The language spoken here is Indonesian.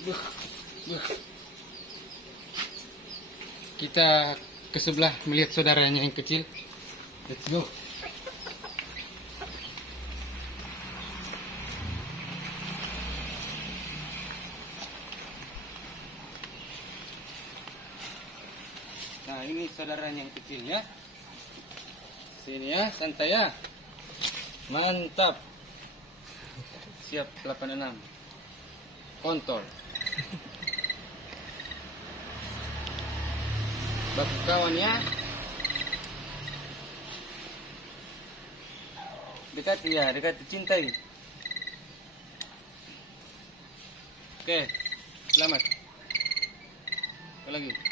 Buh, buh. Kita ke sebelah melihat saudaranya yang kecil. Let's go. Nah, ini saudaranya yang kecil ya. Sini ya, santai ya. Mantap. Siap 86. Kontol. Baku kawan ya. Dekat ya, dekat cintai. Oke, selamat. Apa lagi?